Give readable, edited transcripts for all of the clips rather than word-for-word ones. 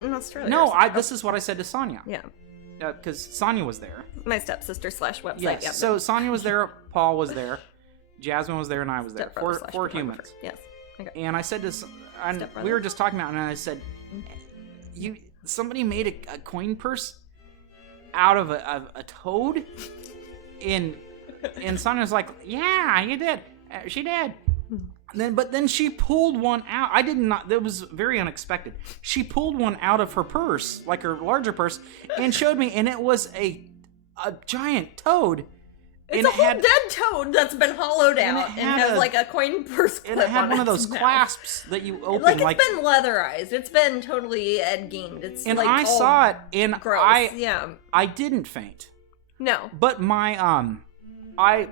in Australia. No, this is what I said to Sonia. Yeah. Because Sonia was there. My stepsister / website. Yes. Yeah, So Sonia was there, Paul was there, Jasmine was there, and I was there. Four humans. Yes. Okay. And I said we were just talking about it, and I said, somebody made a coin purse out of a toad? And Sonia was like, yeah, you did. She did. But then she pulled one out. I did not. That was very unexpected. She pulled one out of her purse, like her larger purse, and showed me. And it was a giant toad. It's a whole dead toad that's been hollowed out and has like a coin purse clip on it. And it had one of those clasps that you open. Like it's been leatherized. It's been totally gamed. It's and like I saw it, and gross. I didn't faint. No. But my I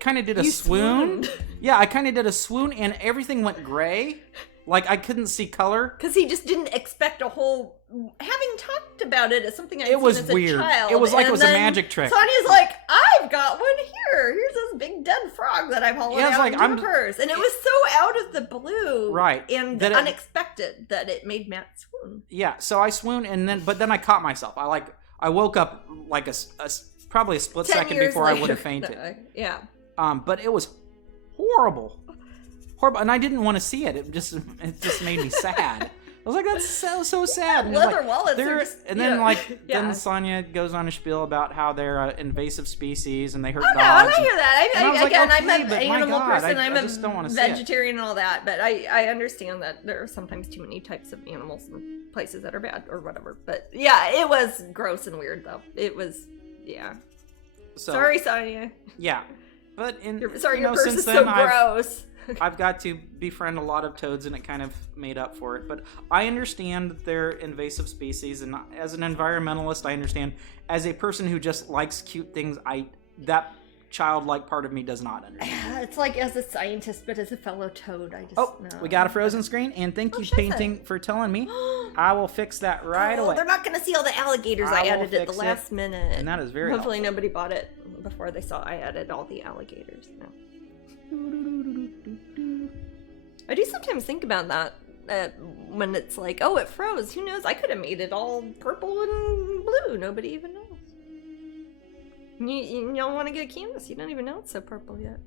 kind of did a swoon. Swooned. Yeah, I kind of did a swoon, and everything went gray. Like, I couldn't see color. Because he just didn't expect a whole... Having talked about it as something I'd seen was as weird. a child. It was like it was a magic trick. Sonia's like, I've got one here. Here's this big dead frog that I've hollowed out into a purse. And it was so out of the blue. Right. And unexpected that it made Matt swoon. Yeah, so I swooned, but then I caught myself. I woke up like probably a split second before I would have fainted. Yeah. But it was horrible, and I didn't want to see it. It just made me sad. I was like, that's so sad. And leather wallets. Then Sonia goes on a spiel about how they're invasive species and they hurt dogs. No, I don't hear that. I'm an okay, animal person. I'm I just don't want to vegetarian and all that, but I understand that there are sometimes too many types of animals in places that are bad or whatever. But yeah, it was gross and weird though. It was, yeah. So, sorry, Sonia. Yeah. But your purse is so gross. I've got to befriend a lot of toads, and it kind of made up for it. But I understand that they're invasive species, and as an environmentalist, I understand. As a person who just likes cute things, that childlike part of me does not understand. It's like as a scientist, but as a fellow toad, I just know. We got a frozen screen, and thank you, Painting, for telling me. I will fix that right away. They're not going to see all the alligators I added at the last minute. And that is very Hopefully helpful. Nobody bought it before they saw I added all the alligators. No. I do sometimes think about that when it's like, oh, it froze. Who knows? I could have made it all purple and blue. Nobody even knows. You don't want to get a canvas. You don't even know it's so purple yet.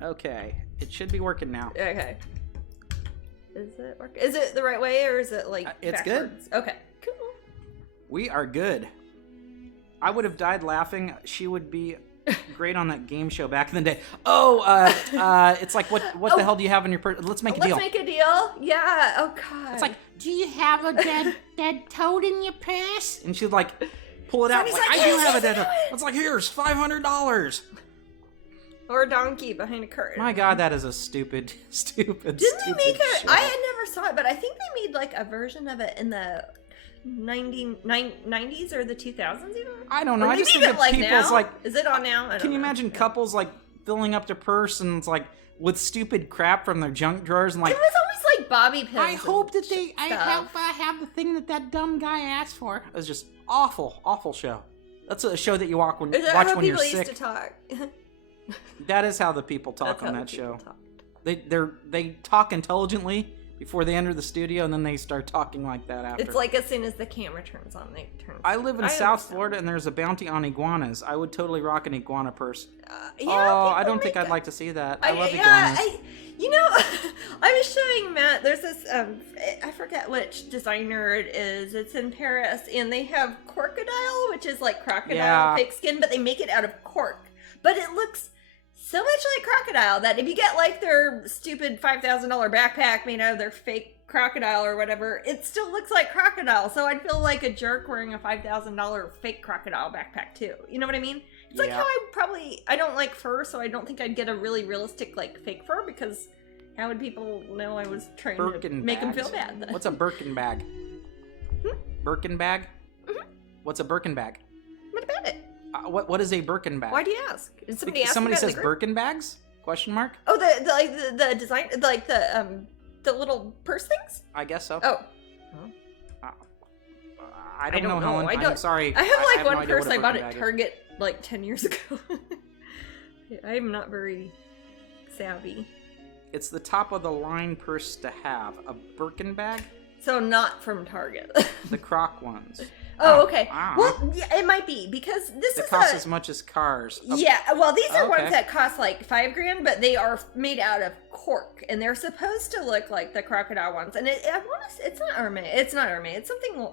Okay. It should be working now. Okay. Is it working? Is it the right way or is it like it's backwards? Good. Okay. Cool. We are good. I would have died laughing. She would be great on that game show back in the day. It's like, what the hell do you have in your purse? Let's make a deal. Let's make a deal? Yeah. Oh, God. It's like, do you have a dead toad in your purse? And she'd like pull it out. Like, I do have a dead toad. It's like, here's $500. Or a donkey behind a curtain. My God, that is a stupid Didn't they make show. I had never saw it, but I think they made like a version of it in the 90s or the 2000s even? I don't know. Or I just think of like people's now? like... Is it on now? Can you imagine couples like filling up their purse and it's like with stupid crap from their junk drawers and like... It was always like bobby pins. I hope that I have the thing that dumb guy asked for. It was just awful show. That's a show that you watch when you're sick. Used to talk. That is how the people talk on that show. They talk intelligently before they enter the studio, and then they start talking like that after. It's like as soon as the camera turns on, they turn. I live in South Florida, and there's a bounty on iguanas. I would totally rock an iguana purse. I don't think I'd like to see that. I love iguanas. I was showing Matt. There's this. I forget which designer it is. It's in Paris, and they have crocodile, which is like crocodile fake skin, but they make it out of cork. But it looks so much like crocodile that if you get like their stupid $5,000 backpack made out of their fake crocodile or whatever, it still looks like crocodile. So I'd feel like a jerk wearing a $5,000 fake crocodile backpack too. You know what I mean? It's like how I don't like fur, so I don't think I'd get a really realistic like fake fur because how would people know I was trying to make them feel bad? Then? What's a Birkin bag? Birkin bag? Mm-hmm. What's a Birkin bag? What about it? What is a Birkin bag? Why do you ask? Did somebody says Birkin bags? Question mark? Oh, the design, like the little purse things? I guess so. Oh. I don't know, Helen. I'm sorry. I have like one no purse I bought at Target like 10 years ago. I'm not very savvy. It's the top of the line purse to have. A Birkin bag? So not from Target. The croc ones. Oh, okay. Well, yeah, it might be because this costs as much as cars. Yeah, well, these are ones that cost like $5,000, but they are made out of cork, and they're supposed to look like the crocodile ones. And it's not Hermès. It's not Hermès. It's something.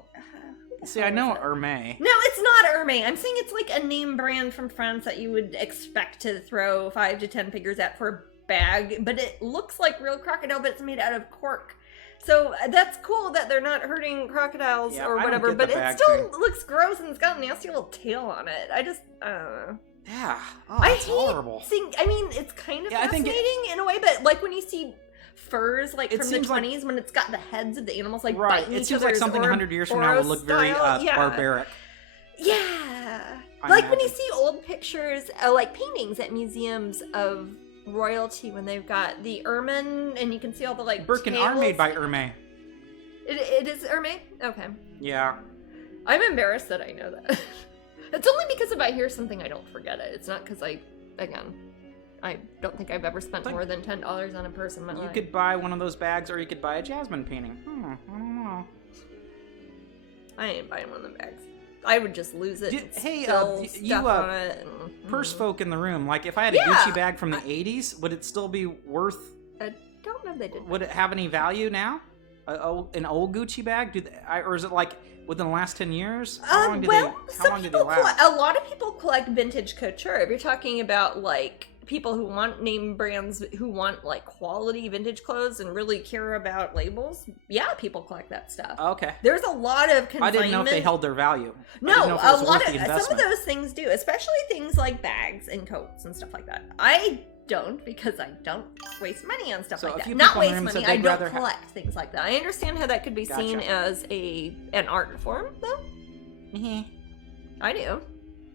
See, I know Hermès. No, it's not Hermès. I'm saying it's like a name brand from France that you would expect to throw 5 to 10 figures at for a bag, but it looks like real crocodile, but it's made out of cork. So that's cool that they're not hurting crocodiles or whatever, but it still looks gross and it's got a nasty little tail on it. I don't know. Yeah. Oh, it's horrible. It's kind of fascinating in a way, but like when you see furs like from the 20s when it's got the heads of the animals like biting each other. It seems like something 100 years from now will look very barbaric. Yeah. Like when you see old pictures, like paintings at museums of royalty when they've got the ermine and you can see all the like Birkin are made by Hermès. It is Hermès? Okay. Yeah. I'm embarrassed that I know that. It's only because if I hear something I don't forget it. It's not because I don't think I've ever spent more than $10 on a purse in my life. You could buy one of those bags or you could buy a Jasmine painting. I don't know. I ain't buying one of them bags. I would just lose it. Purse folk in the room, like if I had a Gucci bag from the 80s, would it still be worth? I don't know if they did. Would it have any value now? An old Gucci bag? Or is it like within the last 10 years? How long did they last? A lot of people collect vintage couture. If you're talking about like people who want name brands, who want like quality vintage clothes and really care about labels, people collect that stuff. Okay. There's a lot of consignment. I didn't know if they held their value. No, a lot of some of those things do, especially things like bags and coats and stuff like that. I don't, because I don't waste money on stuff like that. Not waste money. I don't collect things like that. I understand how that could be seen as an art form, though. I do.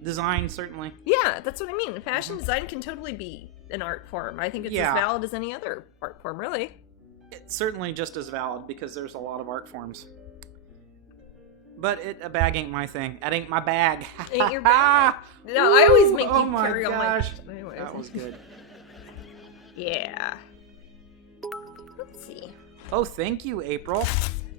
Design, certainly. Yeah, that's what I mean. Fashion design can totally be an art form. I think it's as valid as any other art form, really. It's certainly just as valid because there's a lot of art forms. But a bag ain't my thing. That ain't my bag. Ain't your bag? No, I always make you carry on my... Anyways. That was good. Yeah. Let's see. Oh, thank you, April.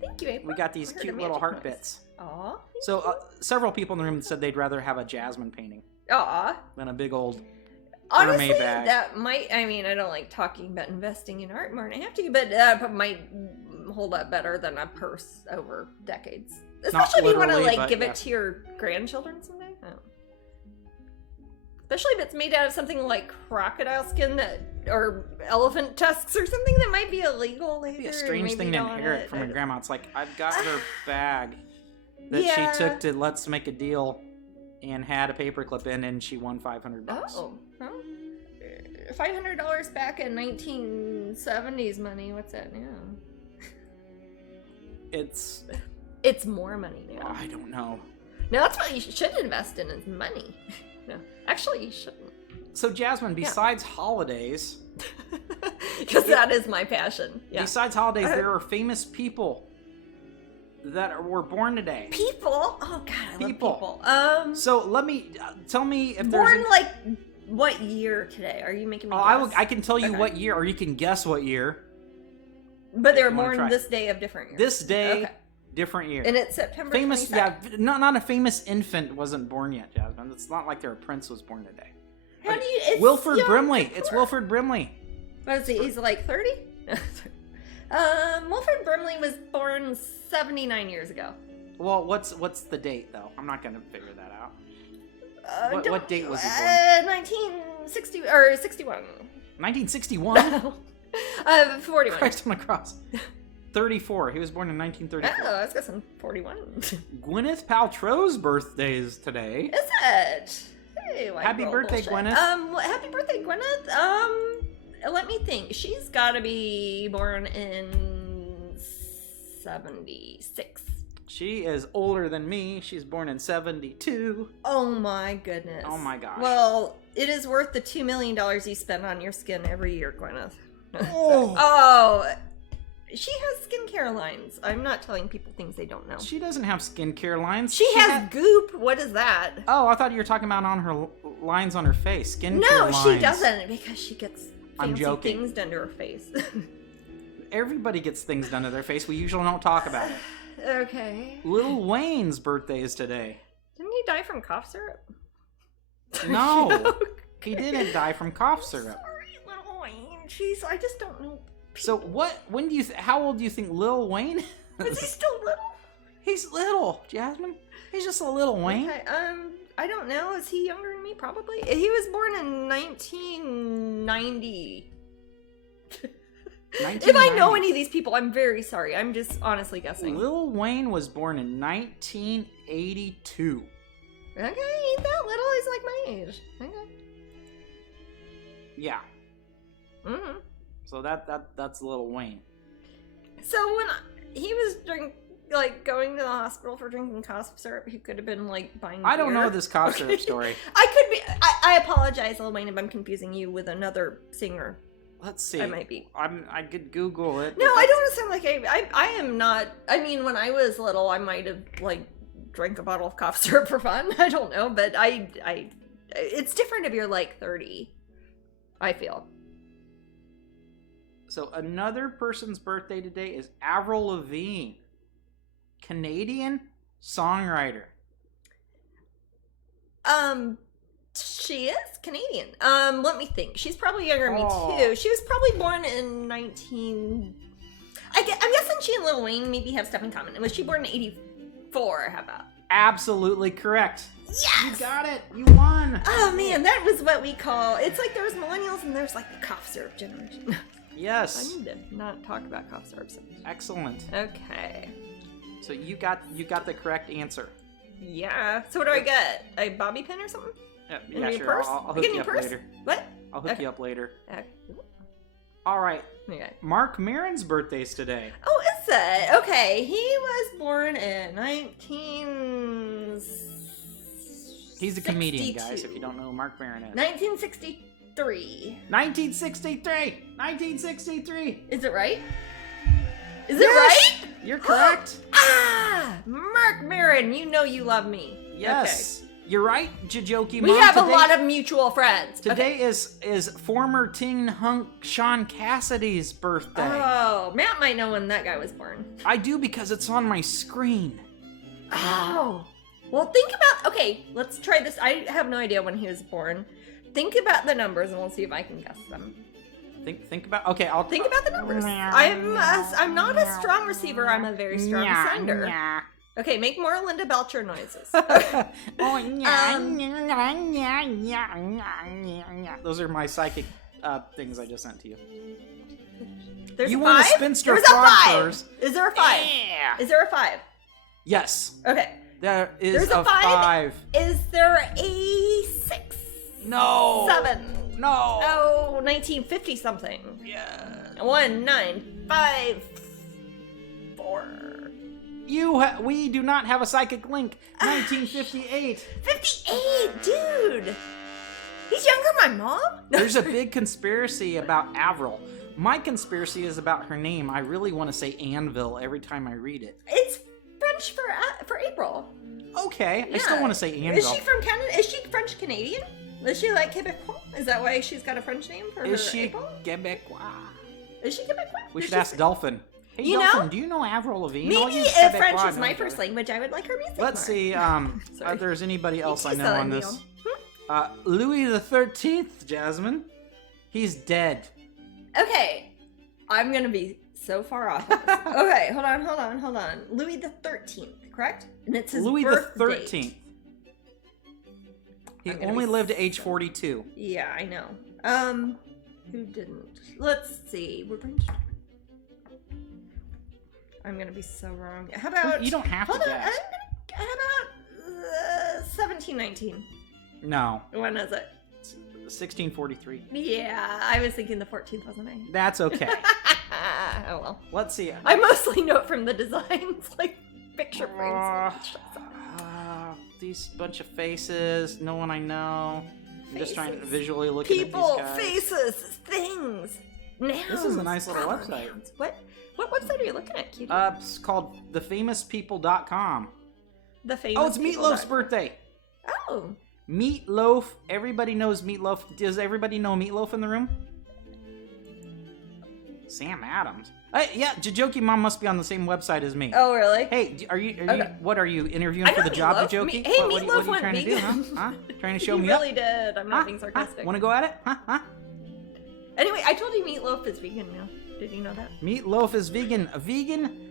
Thank you, April. We got these cute little heart bits. Aw. So, several people in the room said they'd rather have a Jasmine painting. Than a big old Honestly, Hermès bag. That might, I don't like talking about investing in art more than I have to, but that might hold up better than a purse over decades. Especially if you want to give it to your grandchildren someday. Especially if it's made out of something like crocodile skin or elephant tusks or something that might be illegal later. It'd be a strange thing to inherit from your grandma. It's like, I've got her bag that she took to Let's Make a Deal and had a paperclip in, and she won $500. Oh, well, $500 back in 1970s money. What's that now? It's more money now. I don't know. No, that's what you should invest in is money. No, actually, you shouldn't. So, Jasmine, besides holidays... Because that is my passion. Yeah. Besides holidays, there are famous people that were born today. People? Oh, God, I love people. So, let me... tell me if born, like, what year today? Are you making me guess? I can tell you what year, or you can guess what year. But they were born this day of different years. This day... Okay. Different year. And it's September famous, 22nd. Yeah, not a famous infant wasn't born yet, Jasmine. It's not like their prince was born today. How do you... Wilford Brimley. It's Wilford Brimley. What is he? He's like 30? Wilford Brimley was born 79 years ago. Well, what's the date, though? I'm not going to figure that out. What date was he born? 1960 or 61. 1961? 41. Christ on a cross. 34. He was born in 1934. Oh, I was guessing 41. Gwyneth Paltrow's birthday is today. Is it? Hey, happy birthday, Gwyneth. Happy birthday, Gwyneth. Let me think. She's got to be born in 76. She is older than me. She's born in 72. Oh my goodness. Oh my gosh. Well, it is worth the $2 million you spend on your skin every year, Gwyneth. Oh. She has skincare lines. I'm not telling people things they don't know. She doesn't have skincare lines. She has goop. What is that? Oh, I thought you were talking about on her lines on her face. Skincare lines. No, she doesn't because she gets fancy joking. things done to her face. everybody gets things done to their face. We usually don't talk about it. Okay. Lil Wayne's birthday is today. Didn't he die from cough syrup? No, he didn't die from cough syrup. Sorry, Lil Wayne. Jeez, I just don't know. So when do you? How old do you think Lil Wayne is? Is he still little? He's little, Jasmine. He's just a little Wayne. Okay, I don't know. Is he younger than me? Probably. He was born in 1990. If I know any of these people, I'm very sorry. I'm just honestly guessing. Lil Wayne was born in 1982. Okay, he ain't that little. He's like my age. Okay. Yeah. Mm-hmm. So that's Lil Wayne. So when he was going to the hospital for drinking cough syrup, he could have been like buying beer. I don't know this cough syrup story. I could be. I apologize, Lil Wayne, if I'm confusing you with another singer. Let's see. I might be. I could Google it. No, I don't sound like I am not. I mean, when I was little, I might have drank a bottle of cough syrup for fun. I don't know, but it's different if you're like 30. I feel. So another person's birthday today is Avril Lavigne, Canadian songwriter. She is Canadian. Let me think. She's probably younger than me too. She was probably born in 19. I'm guessing she and Lil Wayne maybe have stuff in common. Was she born in 84? How about? Absolutely correct. Yes! You got it. You won. Oh man, that was what we call. It's like there's millennials and there's like the cough syrup generation. Yes. I need to not talk about cough syrup. Excellent. Okay. So you got the correct answer. Yeah. So what do I get? A bobby pin or something? Yeah, sure. I'll hook you up later. What? I'll hook you up later. Okay. All right. Okay. Mark Maron's birthday's today. Oh, is it? Okay. He was born in 19... He's a comedian, guys, if you don't know who Mark Maron is. 1963. 1963! Is it right? Is it right? You're correct. Mark Maron, you know you love me. Yes. Okay. You're right, Jajoki Mom. We have a lot of mutual friends. Today is former teen hunk Sean Cassidy's birthday. Oh, Matt might know when that guy was born. I do because it's on my screen. Oh. Well, think about... Okay, let's try this. I have no idea when he was born. Think about the numbers and we'll see if I can guess them. Think about... Okay, I'll... Think about the numbers. I'm not a strong receiver. I'm a very strong sender. Okay, make more Linda Belcher noises. Those are my psychic things I just sent to you. There's you a 5? want a spinster There's frog a 5. first. Is there a 5? Yeah. Is there a 5? Yes. Okay. There is There's a 5. 5. Is there a 6? No. 7. No. Oh, 1950 something. Yeah. 1, 9, 5, 4. We do not have a psychic link. 1958. 58, dude. He's younger than my mom? There's a big conspiracy about Avril. My conspiracy is about her name. I really want to say Anvil every time I read it. It's French for April. Okay, yeah. I still want to say Anvil. Is she from Canada? Is she French Canadian? Is she like Quebecois? Is that why she's got a French name for her April? Quebecois? Is she Quebecois? We should ask Dolphin. Hey, you Dolphin, know? do you know Avril Lavigne? Maybe if French is my first language, I would like her music Let's more. see if there's anybody else I know on this. Louis the 13th, Jasmine. He's dead. Okay. I'm going to be so far off of this. Okay, hold on. Louis the 13th, correct? And it's his Louis birth the 13th. Date. He only lived to age 42. Yeah, I know. Who didn't? Let's see. I'm gonna be so wrong. How about... You don't have to guess. How about 1719? No. When is it? 1643. Yeah, I was thinking the 14th, wasn't I? That's okay. Oh well. Let's see. I mostly know it from the designs, like picture frames. These bunch of faces, no one I know. I'm just trying to visually look People, at these guys. faces, things, nouns. This is a nice little website. Nouns. What website are you looking at, cutie? It's called thefamouspeople.com. The famous. Oh, it's Meatloaf's birthday. Oh. Meatloaf. Everybody knows Meatloaf. Does everybody know Meatloaf in the room? Sam Adams. Yeah, Jajoki Mom must be on the same website as me. Oh, really? Hey, are you? Okay. What are you interviewing for the job, Jajoki? Hey, what Meatloaf are you went trying vegan. to do? Huh? Trying to show He me up? really did. I'm not being sarcastic. Want to go at it? Huh? Anyway, I told you Meatloaf is vegan now. Did you know that? Meatloaf is vegan. A vegan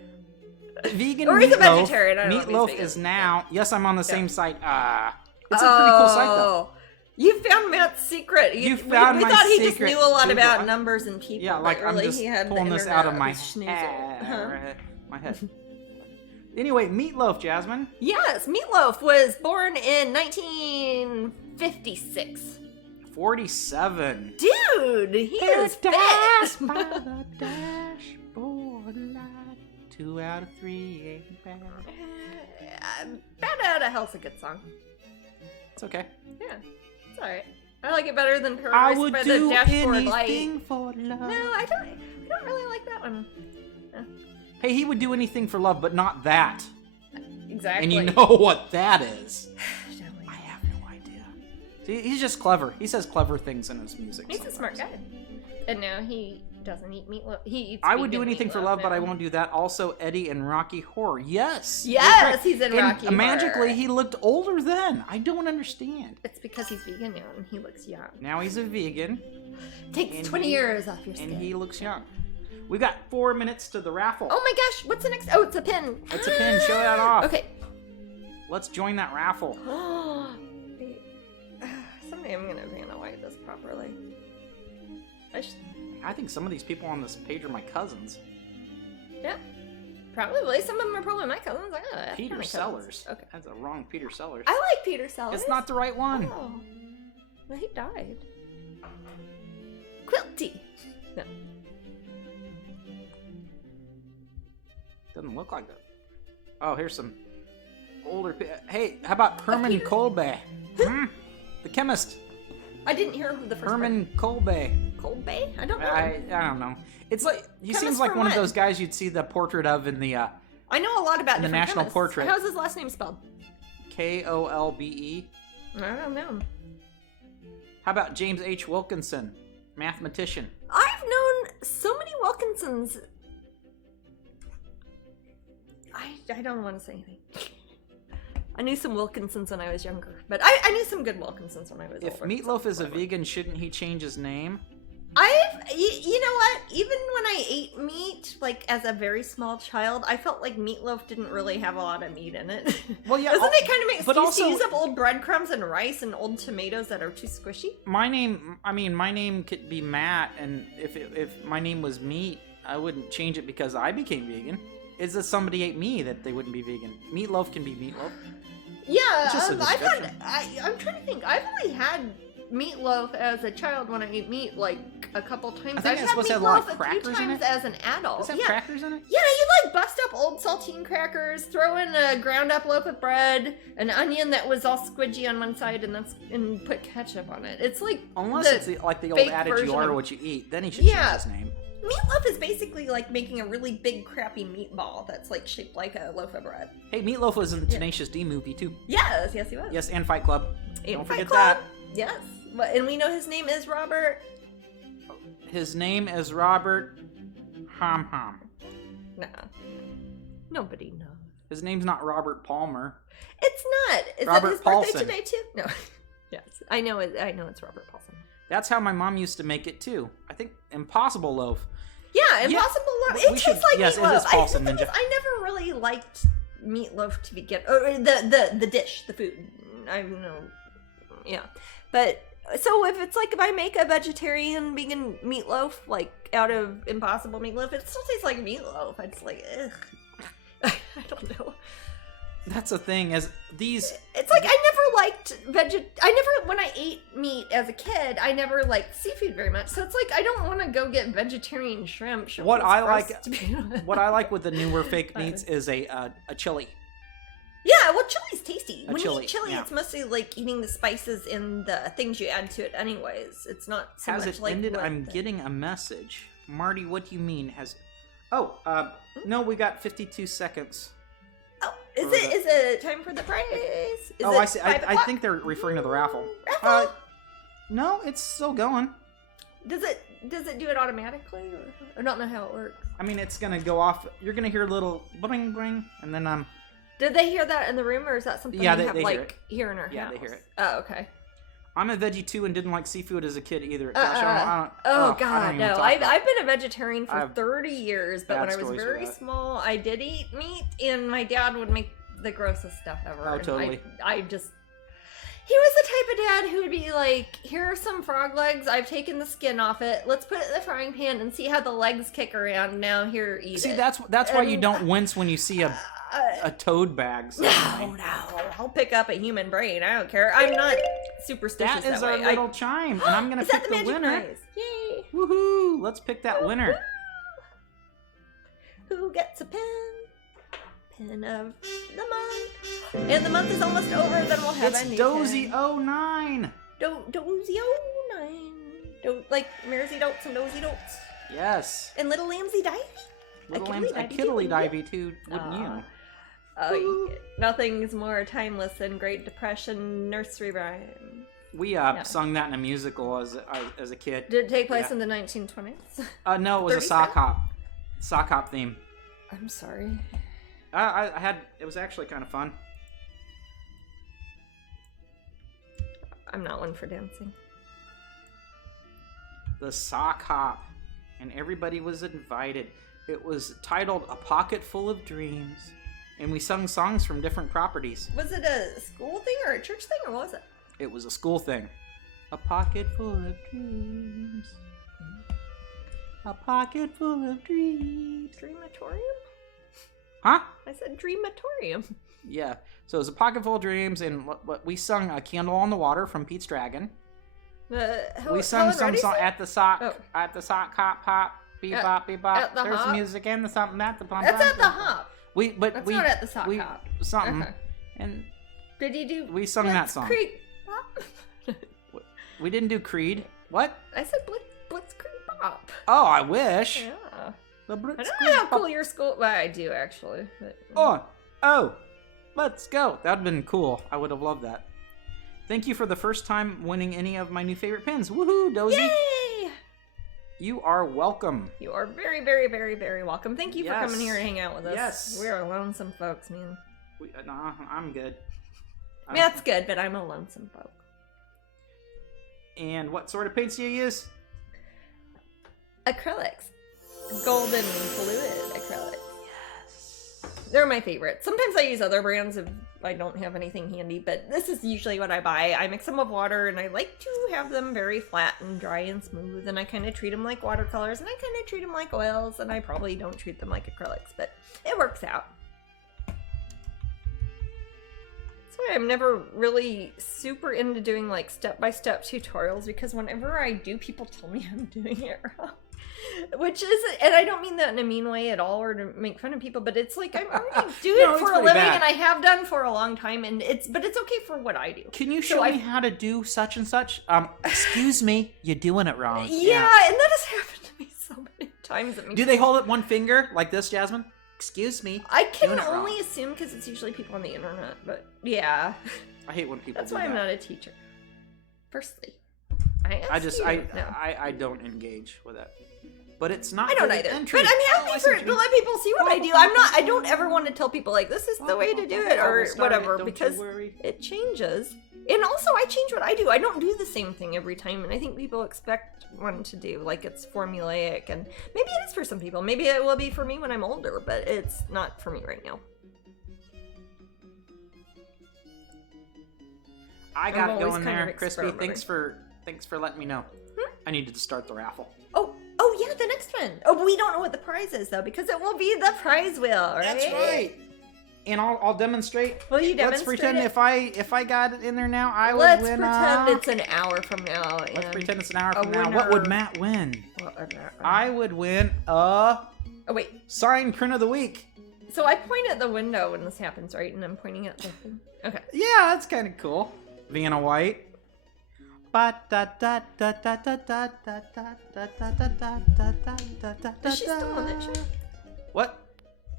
or he's a Meatloaf. vegetarian. I don't know Meatloaf if he's is now. Yes, I'm on the same site. It's a pretty cool site though. You found Matt's secret. You found we my thought he secret. just knew a lot Google. about numbers and people. Yeah, like really, I'm just he had pulling the this out of my internet head. My head. Anyway, Meatloaf, Jasmine. Yes, Meatloaf was born in 1956. 47. Dude, he is fit. By the dashboard light. 2 out of 3 ain't bad. Bad Out of Hell's a good song. It's okay. Yeah, it's alright. I like it better than I Paradise would by do the Dashboard anything Light. for love. No, I don't really like that one. Hey, he would do anything for love, but not that. Exactly. And you know what that is. I have no idea. See, he's just clever. He says clever things in his music. He's a smart guy. And now he doesn't eat meatloaf. He eats I would do vegan anything for meatloaf love, but now. I won't do that. Also, Eddie in Rocky Horror. Yes. Yes, he's in and Rocky Horror. magically, he looked older then. I don't understand. It's because he's vegan now and he looks young. Now he's a vegan. Takes 20 years off your skin. And he looks young. We've got 4 minutes to the raffle. Oh my gosh, what's the next? Oh, it's a pin. It's a pin. Show that off. Okay. Let's join that raffle. Someday I'm gonna Vanna White this properly. I think some of these people on this page are my cousins. Yeah, probably. Some of them are probably my cousins. Peter Sellers. Okay. That's a wrong Peter Sellers. I like Peter Sellers. It's not the right one. Oh. Well, he died. Quilty. No. Doesn't look like that. Oh, here's some older. Hey, how about Herman Kolbe? The chemist. I didn't hear who the first Herman Kolbe. Kolbe? I don't know. I don't know. It's like he seems like one of those guys you'd see the portrait of in the. I know a lot about the National chemists. Portrait. How's his last name spelled? Kolbe. I don't know. How about James H. Wilkinson, mathematician? I've known so many Wilkinsons. I don't want to say anything. I knew some Wilkinsons when I was younger, but I knew some good Wilkinsons when I was older. If Meatloaf is a vegan, shouldn't he change his name? You know what? Even when I ate meat, like as a very small child, I felt like meatloaf didn't really have a lot of meat in it. Well, yeah. Doesn't it kind of make but you also use up old breadcrumbs and rice and old tomatoes that are too squishy? My name could be Matt, and if my name was Meat, I wouldn't change it because I became vegan. Is that somebody ate me that they wouldn't be vegan? Meatloaf can be meatloaf. Yeah, I'm trying to think. I've only had meatloaf as a child when I ate meat like a couple times. I think I've it's supposed to have a lot of crackers few times in it. as an adult. Does it have crackers in it? Yeah, you like bust up old saltine crackers, throw in a ground up loaf of bread, an onion that was all squidgy on one side, and put ketchup on it. It's like unless it's like the old adage, you are what you eat. Then he should change his name. Meatloaf is basically like making a really big crappy meatball that's like shaped like a loaf of bread. Hey, Meatloaf was in the Tenacious D movie too. Yes, he was. Yes, and Fight Club. Don't forget Club. that. Yes. And we know his name is Robert. His name is Robert Hom. Nah. Nobody knows. His name's not Robert Palmer. It's not. Is Robert that his Paulson. birthday today too? No. Yes. I know it's Robert Paulson. That's how my mom used to make it too. I think Impossible Loaf. Yeah, Impossible Loaf. It tastes like yes, meatloaf. It is Paulson Ninja. I never really liked meatloaf to begin. Or the dish, the food. I know. Yeah, but so if I make a vegetarian vegan meatloaf like out of Impossible Meatloaf, it still tastes like meatloaf. It's like ugh. I don't know. That's the thing, as these... It's like, I never liked when I ate meat as a kid, I never liked seafood very much. So it's like, I don't want to go get vegetarian shrimp. What I like with the newer fake meats is a chili. Yeah, well, chili's tasty. When you chili, eat chili, it's mostly like eating the spices and the things you add to it anyways. It's not so Has much it like... ended? I'm getting a message. Marty, what do you mean? No, we got 52 seconds. Oh, is it time for the prize? I see. I think they're referring to the raffle. Raffle? No, it's still going. Does it does it do it automatically? Or I don't know how it works. I mean, it's gonna go off. You're gonna hear a little bling bling, and then Did they hear that in the room, or is that something they have hear like it. here in our house? Yeah, they hear it. Oh, okay. I'm a veggie too, and didn't like seafood as a kid either. Oh God, no! I've been a vegetarian for 30 years, but when I was very small, I did eat meat, and my dad would make the grossest stuff ever. Oh, totally. He was the type of dad who would be like, here are some frog legs. I've taken the skin off it. Let's put it in the frying pan and see how the legs kick around. Now here, eat it. See, that's why you don't wince when you see a toad bag. No. I'll pick up a human brain. I don't care. I'm not superstitious that is our little chime, and I'm going to pick the winner. Prize? Yay. Woohoo! Let's pick that winner. Who gets a pin? Pin of the month. And the month is almost over, then we'll have It's Dozy09. Dozy09. Like Mersey Dotes and Dozy Dotes. Yes. And Little Lambsy Divey. Little Lambsy Kiddly Divey too, wouldn't you? Nothing's more timeless than Great Depression nursery rhyme. We sung that in a musical as a kid. Did it take place in the 1920s? No, it was a sock hop theme. I'm sorry. It was actually kind of fun. I'm not one for dancing. The sock hop, and everybody was invited. It was titled A Pocket Full of Dreams, and we sung songs from different properties. Was it a school thing or a church thing, or what was it? It was a school thing. A pocket full of dreams. A pocket full of dreams. Dreamatorium? Huh? I said dreamatorium. Yeah. So it was a pocket full of dreams, and what we sung A Candle on the Water from Pete's Dragon. We sung some song at the sock hop hop. Bebop, bebop. There's hop? music and the something at the pump. That's at the hop. That's not at the sock hop. Something. And did you do? We sung that song. Creed. We didn't do Creed. What? I said Blitzkrieg Bop. Oh, I wish. Yeah. The I don't know how cool your school. Well, I do actually. But, Oh, let's go. That'd been cool. I would have loved that. Thank you for the first time winning any of my new favorite pins. Woohoo, Dozy! Yay! You are welcome. You are very, very, very, very welcome. Thank you for coming here and hanging out with us. Yes. We're lonesome folks, man. I'm good. That's good, but I'm a lonesome folk. And what sort of paints do you use? Acrylics. Golden fluid acrylics. Yes. They're my favorite. Sometimes I use other brands if I don't have anything handy, but this is usually what I buy. I mix them with water, and I like to have them very flat and dry and smooth, and I kind of treat them like watercolors, and I kind of treat them like oils, and I probably don't treat them like acrylics, but it works out. That's why I'm never really super into doing like step-by-step tutorials, because whenever I do, people tell me I'm doing it wrong. Which is, and I don't mean that in a mean way at all or to make fun of people, but it's like I'm already doing it for a living and I have done for a long time, and it's okay for what I do. Can you show me how to do such and such? Excuse me, you're doing it wrong. Yeah, and that has happened to me so many times. Do they hold it one finger like this, Jasmine? Excuse me. I can only assume because it's usually people on the internet, but yeah. I hate when people That's why I'm not a teacher. Firstly, I don't engage with that. But it's not. I don't either. But I'm happy to let people see what I do. I don't ever want to tell people like this is the way to do it or whatever, because it changes. And also I change what I do. I don't do the same thing every time, and I think people expect one to do like it's formulaic, and maybe it is for some people. Maybe it will be for me when I'm older, but it's not for me right now. I got it going there, Crispy. Thanks for letting me know. I needed to start the raffle. Oh yeah, the next one. Oh, but we don't know what the prize is though, because it will be the prize wheel, right? That's right. And I'll demonstrate. Will you demonstrate? Let's pretend if I got it in there now, I would win. Let's pretend it's an hour from now. Let's pretend it's an hour from now. What would Matt win? I would win a signed print of the week. So I point at the window when this happens, right? And I'm pointing at the thing. Okay. Yeah, that's kind of cool. Vienna White. Is she still on that show? What?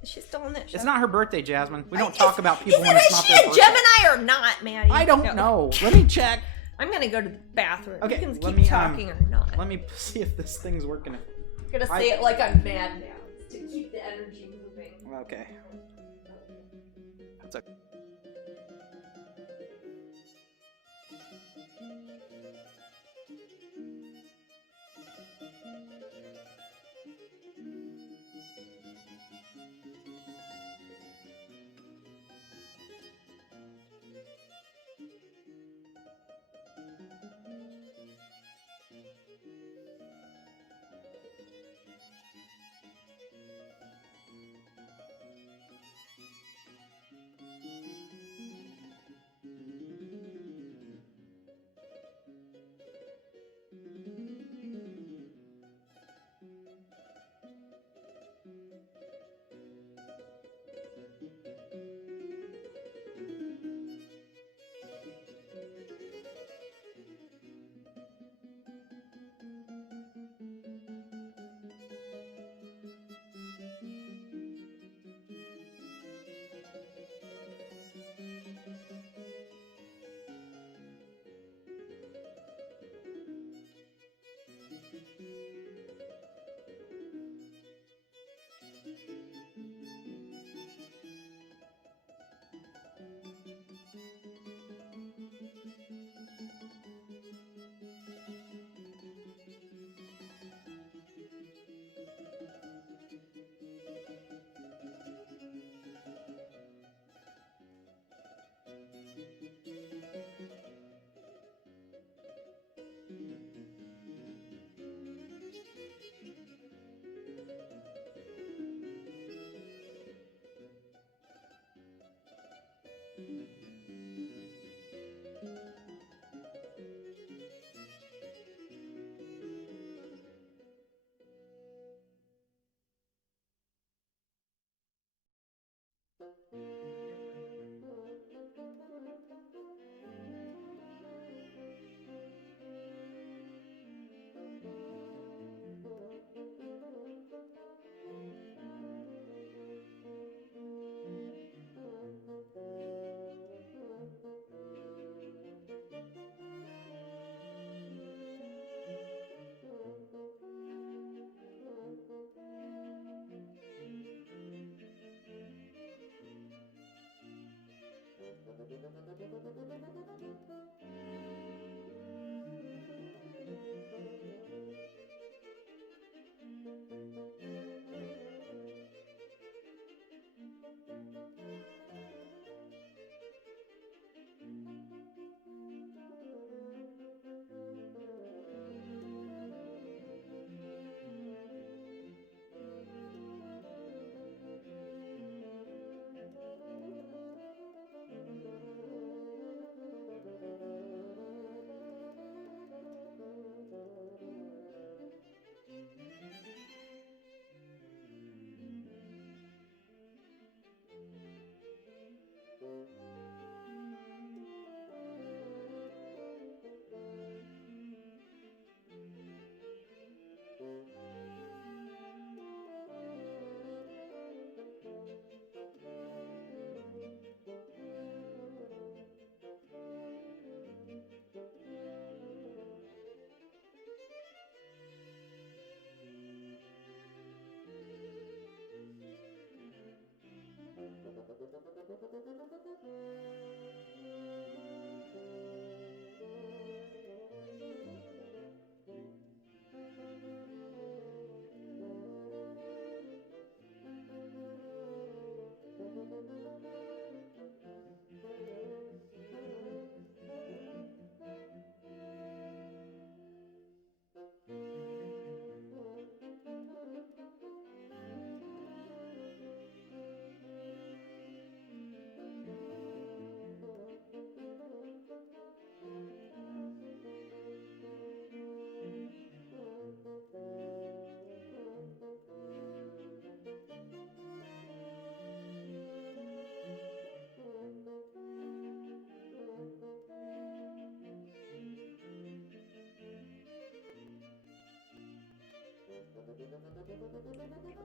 Is she still on that show? It's not her birthday, Jasmine. We don't talk about people when it's not their birthday. Is she a Gemini or not, Maddie? I don't know. Let me check. I'm gonna go to the bathroom. Okay, you can keep talking or not. Let me see if this thing's working. I'm gonna say it like I'm mad now to keep the energy moving. Okay. That's okay.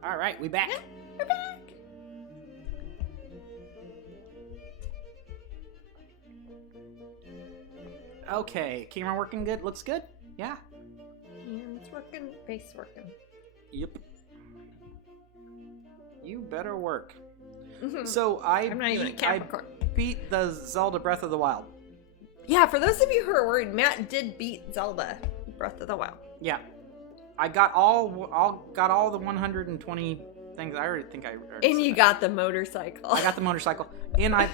All right, we back. Yeah, we're back. Okay, camera working good? Looks good? Yeah. It's working, face working. Yep. You better work. Mm-hmm. So I'm not even a Capricorn. I beat the Zelda Breath of the Wild. Yeah, for those of you who are worried, Matt did beat Zelda Breath of the Wild. Yeah. I got all the 120 things. I already think I already And you got the motorcycle. I got the motorcycle. And I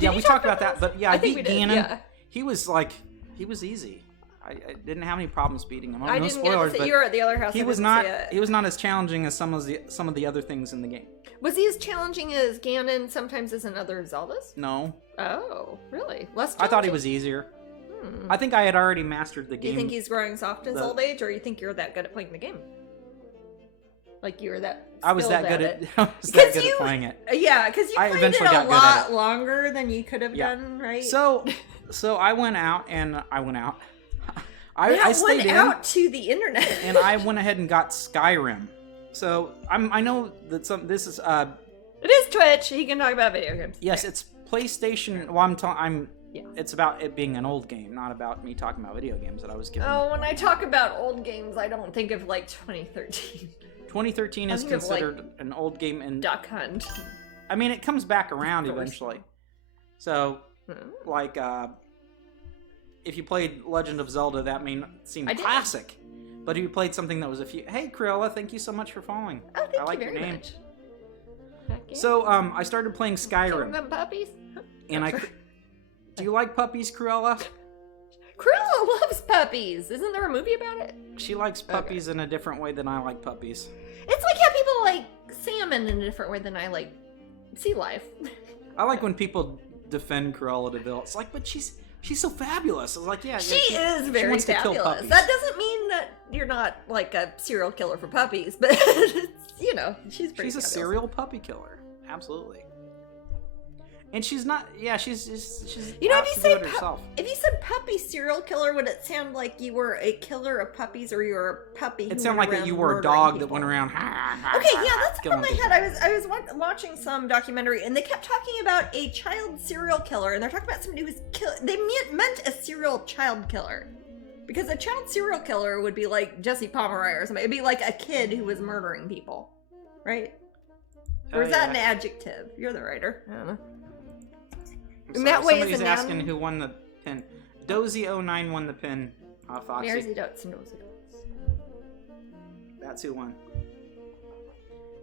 we talked about that, but yeah, I beat Ganon. Yeah. He was easy. I didn't have any problems beating him. I didn't spoilers, but you were at the other house. He was not as challenging as some of the other things in the game. Was he as challenging as Ganon sometimes as in other Zeldas? No. Oh, really? Less challenging? I thought he was easier. I think I had already mastered the game. You think he's growing soft in his old age, or you think you're that good at playing the game? Like you were that I was that good at playing it. Yeah, because you played it a lot longer than you could have done, right? So I went out. I stayed out to the internet, and I went ahead and got Skyrim. So I know that this is it is Twitch. He can talk about video games. Yes, it's PlayStation. Well, it's about it being an old game, not about me talking about video games that I was given. Oh, when I talk about old games, I don't think of like 2013. 2013 is considered an old game, and Duck Hunt. I mean, it comes back around eventually. So, like, if you played Legend of Zelda, that may seem classic. But if you played something that was hey, Cruella, thank you so much for following. Oh, thank I like you very your name. much. So, I started playing Skyrim. Them puppies? And do you like puppies, Cruella? Cruella loves puppies. Isn't there a movie about it? She likes puppies in a different way than I like puppies. It's like how people like salmon in a different way than I like sea life. I like when people defend Cruella de Vil. It's like, but she's so fabulous. It's like, she is very fabulous. That doesn't mean that you're not like a serial killer for puppies, but she's pretty. She's a serial puppy killer, absolutely. And she's not. Yeah, she's. If you said puppy serial killer, would it sound like you were a killer of puppies, or you were a puppy? It sounded like that you were a dog that went around. Okay, yeah, that's the problem I had. I was watching some documentary, and they kept talking about a child serial killer, and they're talking about somebody who was They meant a serial child killer, because a child serial killer would be like Jesse Pomeroy or something. It'd be like a kid who was murdering people, right? Or is that an adjective? You're the writer. I don't know. So that way somebody's asking who won the pin. Dozy09 won the pin. Foxy. Dozy Dots and Dozy Dots. That's who won.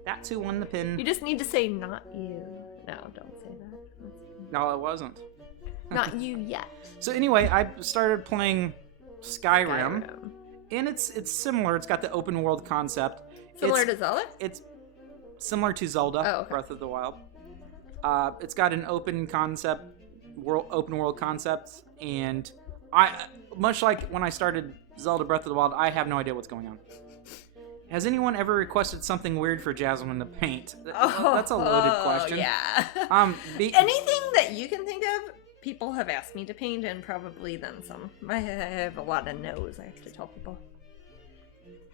That's who won the pin. You just need to say not you. No, don't say that. No, it wasn't. Not you yet. So anyway, I started playing Skyrim. And it's similar. It's got the open world concept. Similar to Zelda? It's similar to Zelda, Breath of the Wild. It's got an open world concept, and much like when I started Zelda Breath of the Wild, I have no idea what's going on. Has anyone ever requested something weird for Jasmine to paint? That's a loaded question. Yeah. Anything that you can think of, people have asked me to paint, and probably then some. I have a lot of no's I have to tell people.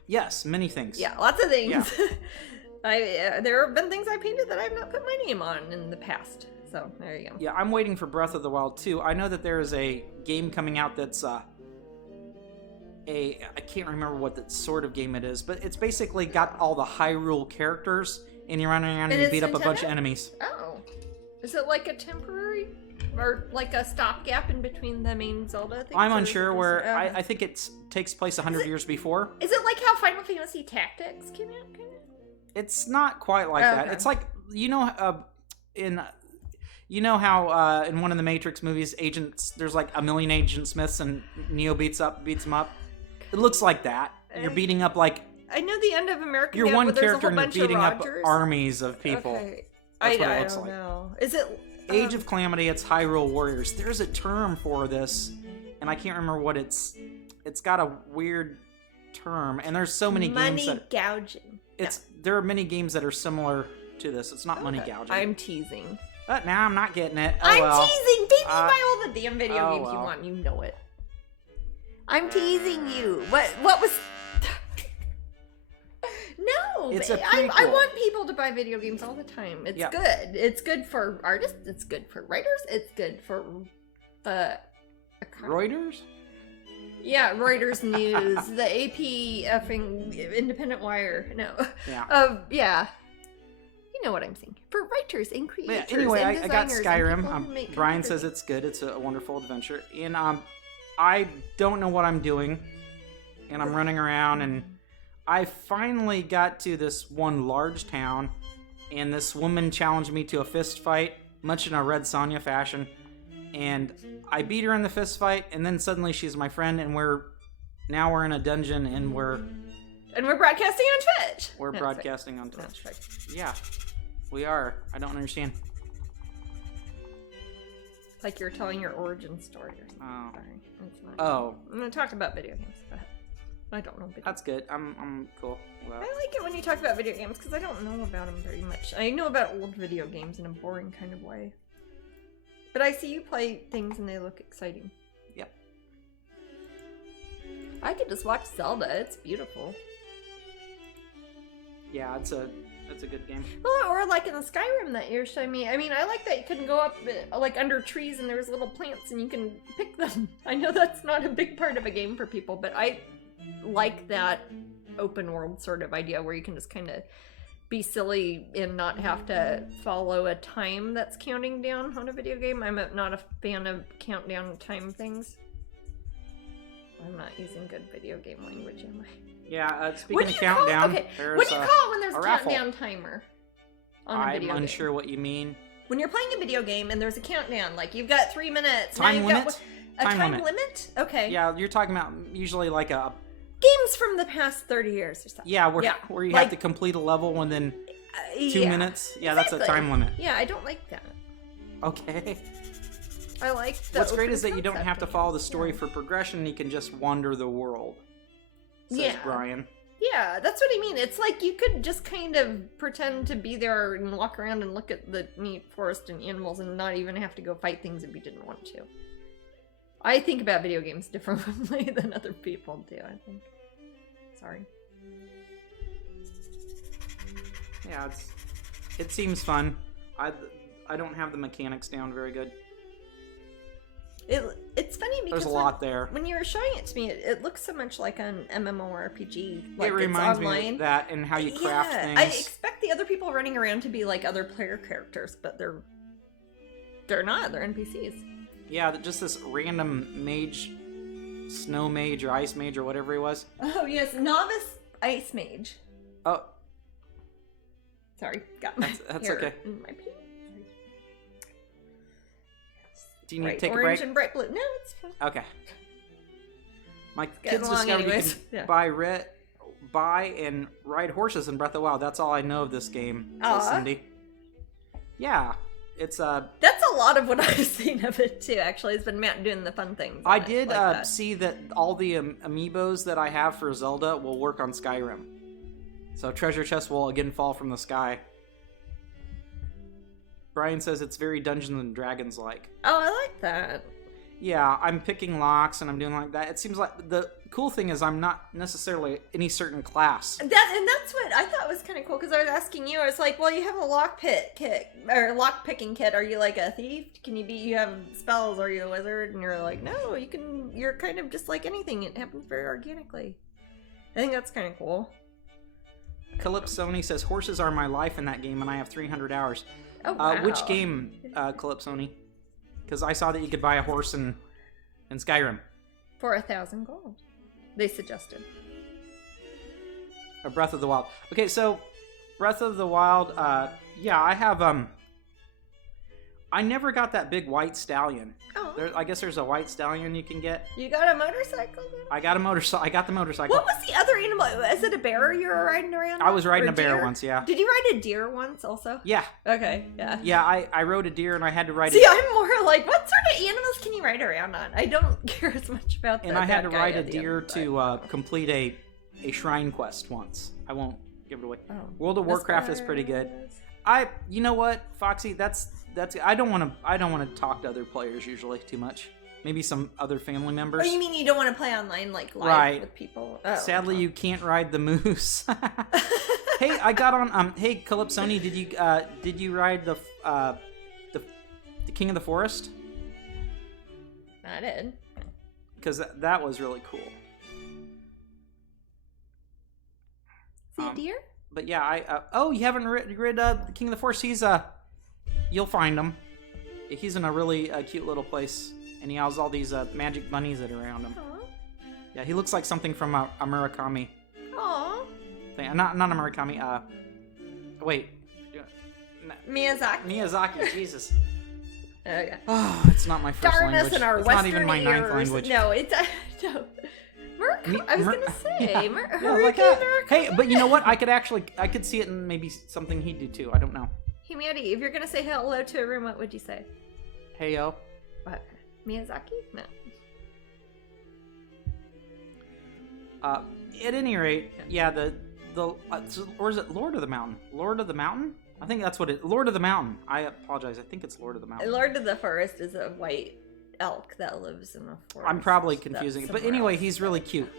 Yes, many things. Yeah, lots of things. Yeah. There have been things I painted that I've not put my name on in the past. So, there you go. Yeah, I'm waiting for Breath of the Wild 2. I know that there is a game coming out that's I can't remember what that sort of game it is, but it's basically got all the Hyrule characters, and you run around and you beat up a bunch of enemies. Oh. Is it like a temporary, or like a stopgap in between the main Zelda things? I'm unsure where, I think it takes place 100 years before. Is it like how Final Fantasy Tactics came out, kind of? It's not quite like that. It's like, in how in one of the Matrix movies, there's like a million Agent Smiths and Neo beats them up. It looks like that. You're beating up like. I know the end of American. You're one character and you're beating up armies of people. Okay. That's what it looks like. Know. Is it Age of Calamity? It's Hyrule Warriors. There's a term for this, and I can't remember what it's. It's got a weird term, and there's so many games that gouging. There are many games that are similar to this. It's not money gouging. I'm teasing. Now I'm not getting it. I'm teasing. Baby, buy all the damn video games you want. You know it. I'm teasing you. What was? No, I want people to buy video games all the time. It's good. It's good for artists. It's good for writers. It's good for the Reuters. Yeah, Reuters News, the AP effing Independent Wire. No. Yeah. Yeah. You know what I'm saying. For writers and creators. Yeah, anyway, and I got Skyrim. Brian says it's good. It's a wonderful adventure. And I don't know what I'm doing. And I'm running around, and I finally got to this one large town, and this woman challenged me to a fist fight, much in a Red Sonja fashion. And I beat her in the fist fight, and then suddenly she's my friend, and we're in a dungeon, and we're broadcasting on Twitch. We're broadcasting on Twitch. Yeah, we are. I don't understand. Like you're telling your origin story or something. Oh. Sorry. Oh. I'm going to talk about video games, but I don't know video That's good. I'm cool. Well, I like it when you talk about video games because I don't know about them very much. I know about old video games in a boring kind of way. But I see you play things and they look exciting. Yep. I could just watch Zelda. It's beautiful. Yeah, it's a good game. Well, or like in the Skyrim that you're showing me. I mean, I like that you can go up like under trees and there's little plants and you can pick them. I know that's not a big part of a game for people, but I like that open world sort of idea where you can just kind of be silly and not have to follow a time that's counting down on a video game. I'm not a fan of countdown time things. I'm not using good video game language, am I? Yeah, speaking of countdown, what do you call it when there's a countdown timer on a video game? I'm unsure what you mean. When you're playing a video game and there's a countdown, like you've got 3 minutes. Time limit? A time limit? Okay. Yeah, you're talking about usually like a... Games from the past 30 years or something. Yeah, where you have to complete a level within 2 minutes. Yeah, exactly. That's a time limit. Yeah, I don't like that. Okay. I like the What's great is that you don't have to follow the story for progression. You can just wander the world, says Brian. Yeah, that's what I mean. It's like you could just kind of pretend to be there and walk around and look at the neat forest and animals and not even have to go fight things if you didn't want to. I think about video games differently than other people do, I think. Sorry. Yeah, it seems fun. I don't have the mechanics down very good. It's funny because there's a lot there. When you were showing it to me, it looks so much like an MMORPG. Like it reminds me of that and how you craft things. I expect the other people running around to be like other player characters, but they're not. They're NPCs. Yeah, just this random mage, snow mage or ice mage or whatever he was. Oh yes, novice ice mage. Oh, sorry, got my that's hair okay. in my pants. Do you need to take a orange break? And bright blue. No, it's fine. Okay. My kids discovered you can buy and ride horses in Breath of the Wild. That's all I know of this game, says Cindy. Yeah, it's That's a lot of what I've seen of it too. Actually, it's been Matt doing the fun things. I did see that all the amiibos that I have for Zelda will work on Skyrim. So treasure chests will again fall from the sky. Brian says it's very Dungeons and Dragons like. Oh, I like that. Yeah, I'm picking locks and I'm doing like that. It seems like the cool thing is I'm not necessarily any certain class. And that's what I thought was kind of cool because I was asking you. I was like, well, you have a lock picking kit. Are you like a thief? You have spells? Are you a wizard? And you're like, no, you're kind of just like anything. It happens very organically. I think that's kind of cool. Calypsoni says horses are my life in that game and I have 300 hours. Oh, wow. Which game, Calypsoni? Because I saw that you could buy a horse in Skyrim. For 1,000 gold. They suggested. Or Breath of the Wild. Okay, so Breath of the Wild, yeah, I have, I never got that big white stallion. Oh. I guess there's a white stallion you can get. You got a motorcycle then? I got the motorcycle. What was the other animal? Is it a bear you were riding around? I was riding a bear once, yeah. Did you ride a deer once also? Yeah. Okay, yeah. Yeah, I rode a deer and I had to ride I'm more like, what sort of animals can you ride around on? I don't care as much about that. And I had to ride a deer to complete a shrine quest once. I won't give it away. Oh, World of Warcraft is pretty good. You know what, Foxy, that's I don't want to talk to other players usually too much. Maybe some other family members. Oh, you mean you don't want to play online like live with people? Oh, sadly, you can't ride the moose. Hey, I got on. Hey, Calypsoni, did you ride the King of the Forest? I did. because that was really cool. Is he a deer? But yeah, you haven't read the King of the Forest? He's you'll find him. He's in a really cute little place, and he has all these magic bunnies that are around him. Aww. Yeah, he looks like something from a Murakami. Aww. Thing. Not a Murakami. Wait. Miyazaki. Jesus. Okay. Oh, it's not my first Darn language. us in our it's Western not even my ninth ears. language. No, it's no. I was gonna say Hey, but you know what? I could see it in maybe something he'd do too. I don't know. Hey, Maddie, if you're gonna say hello to a room, what would you say? Hey yo. What? Miyazaki? No. At any rate, yeah, or is it Lord of the Mountain? Lord of the Mountain? I think that's what it. Lord of the Mountain. I apologize. I think it's Lord of the Mountain. Lord of the Forest is a white elk that lives in the forest. I'm probably confusing it, but anyway, he's really cute,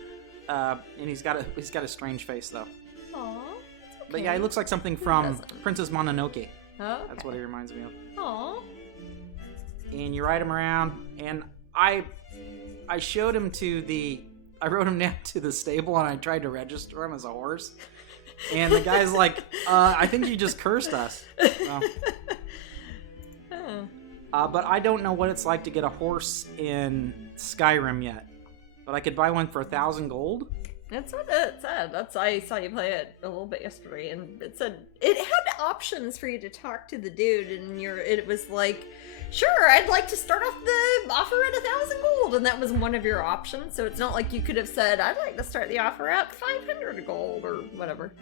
and he's got a strange face though. Aww. Okay. But yeah, he looks like something from Princess Mononoke. Oh, okay. That's what he reminds me of. Aww. And you ride him around, and I showed him I rode him down to the stable, and I tried to register him as a horse. And the guy's like, I think you just cursed us. So. But I don't know what it's like to get a horse in Skyrim yet. But I could buy one for 1,000 gold. That's what it said. I saw you play it a little bit yesterday, and it said it had options for you to talk to the dude, and it was like, sure, I'd like to start off the offer at 1,000 gold, and that was one of your options. So it's not like you could have said, I'd like to start the offer at 500 gold or whatever.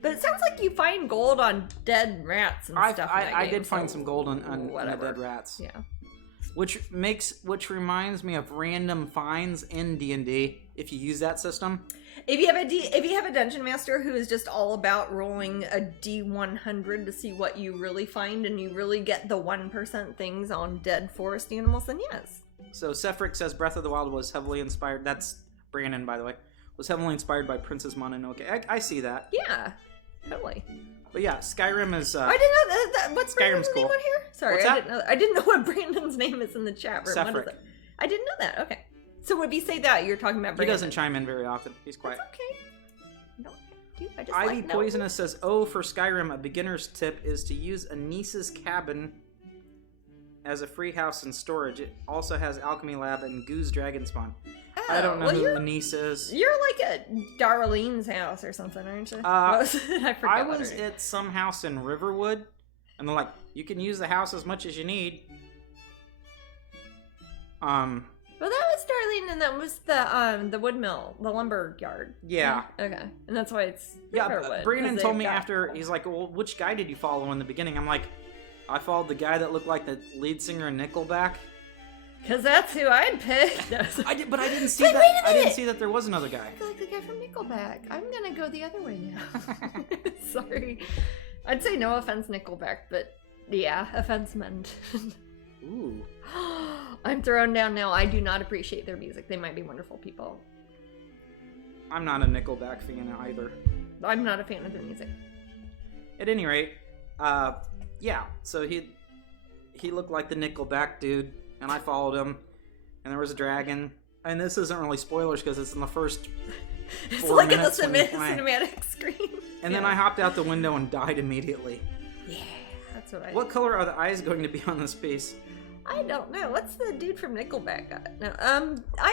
But it sounds like you find gold on dead rats and stuff. I did find some gold on the dead rats. Yeah. Which reminds me of random finds in D&D if you use that system. If you have a dungeon master who is just all about rolling a D100 to see what you really find, and you really get the 1% things on dead forest animals, then yes. So Sefric says Breath of the Wild was heavily inspired. That's Brandon, by the way. Was heavily inspired by Princess Mononoke. I see that. Yeah, totally. But yeah, Skyrim is. I didn't know that. What's Brandon's Skyrim's cool. name on here? Sorry, I didn't know what Brandon's name is in the chat room. Sefric. What is it? I didn't know that. Okay. So would we say that you're talking about Brandon? He doesn't chime in very often. He's quiet. That's okay. No, dude, I just Ivy Poisonous says, for Skyrim, a beginner's tip is to use a niece's cabin as a free house and storage. It also has alchemy lab and Goose dragon spawn. Oh, I don't know who Anise is. You're like at Darlene's house or something, aren't you? I forgot. I was at some house in Riverwood, and they're like, you can use the house as much as you need. Well, that was Darlene, and that was the wood mill, the lumber yard. Yeah. Okay, and that's why it's Riverwood. Brandon told me after, he's like, well, which guy did you follow in the beginning? I'm like, I followed the guy that looked like the lead singer in Nickelback. Because that's who I'd pick. I didn't see that. I didn't see that there was another guy. I feel like the guy from Nickelback. I'm gonna go the other way now. Sorry. I'd say no offense, Nickelback, but yeah, offense meant. Ooh. I'm thrown down now. I do not appreciate their music. They might be wonderful people. I'm not a Nickelback fan either. I'm not a fan of their music. At any rate, yeah. So he looked like the Nickelback dude. And I followed him, and there was a dragon. And this isn't really spoilers because it's in the first 4 minutes. It's like in the cinematic screen. And then I hopped out the window and died immediately. Yeah, that's what I did. What color are the eyes going to be on this piece? I don't know. What's the dude from Nickelback got? No,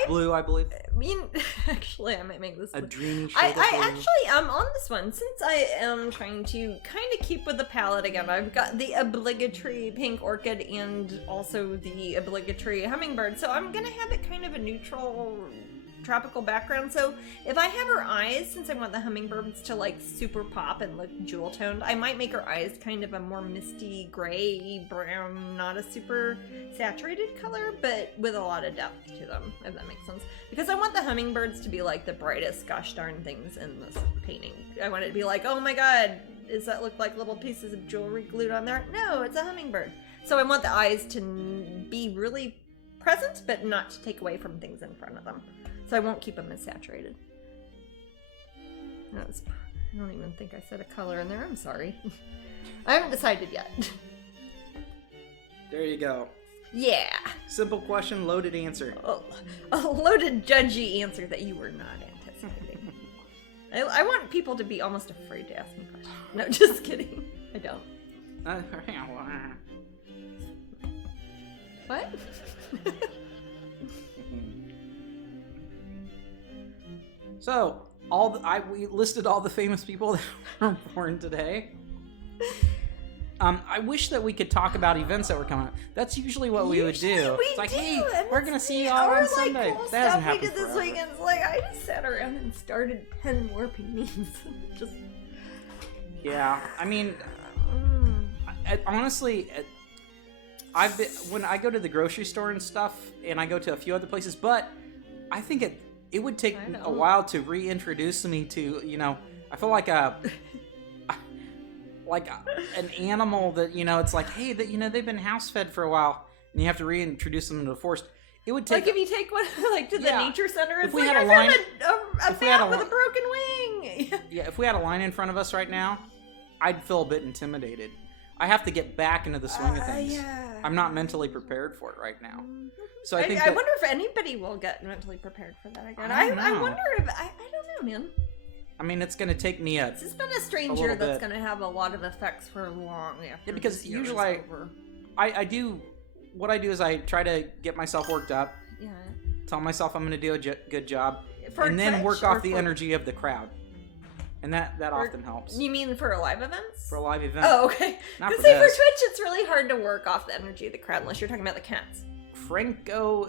blue, I believe. I mean, actually, I might make this. A dreamy shade I of blue. actually, on this one, since I am trying to kind of keep with the palette again, I've got the obligatory pink orchid and also the obligatory hummingbird. So I'm gonna have it kind of a neutral tropical background. So if I have her eyes, since I want the hummingbirds to like super pop and look jewel toned, I might make her eyes kind of a more misty gray brown, not a super saturated color, but with a lot of depth to them, if that makes sense. Because I want the hummingbirds to be like the brightest gosh darn things in this painting. I want it to be like, oh my god, does that look like little pieces of jewelry glued on there? No, it's a hummingbird. So I want the eyes to be really present, but not to take away from things in front of them. So I won't keep them as saturated. I don't even think I said a color in there. I'm sorry. I haven't decided yet. There you go. Yeah. Simple question, loaded answer. A loaded, judgy answer that you were not anticipating. I want people to be almost afraid to ask me questions. No, just kidding. I don't. What? So, we listed all the famous people that were born today. I wish that we could talk about events that were coming up. That's usually what we would do. It's like, hey, we're gonna see you all on Sunday. Cool that hasn't happened happened this weekend. It's like I just sat around and started pen warping memes. Just. Yeah, I mean, honestly, when I go to the grocery store and stuff, and I go to a few other places, but I think it would take a while to reintroduce me to, I feel like an animal that, it's like, hey, that they've been house fed for a while, and you have to reintroduce them into the forest. It would take. Like if you take one to the nature center, it's like I found a bat with a broken wing. Yeah, if we had a line in front of us right now, I'd feel a bit intimidated. I have to get back into the swing of things. Yeah. I'm not mentally prepared for it right now. So I wonder if anybody will get mentally prepared for that again. I wonder if I don't know, man. I mean, it's going to take me This has been a strange year that's going to have a lot of effects for long after. Yeah, because usually I do. What I do is I try to get myself worked up. Yeah. Tell myself I'm going to do a good job, and then work off the energy of the crowd. And that often helps. You mean for live events? For a live event. Oh, okay. Not for for Twitch, it's really hard to work off the energy of the crowd unless you're talking about the cats. Franco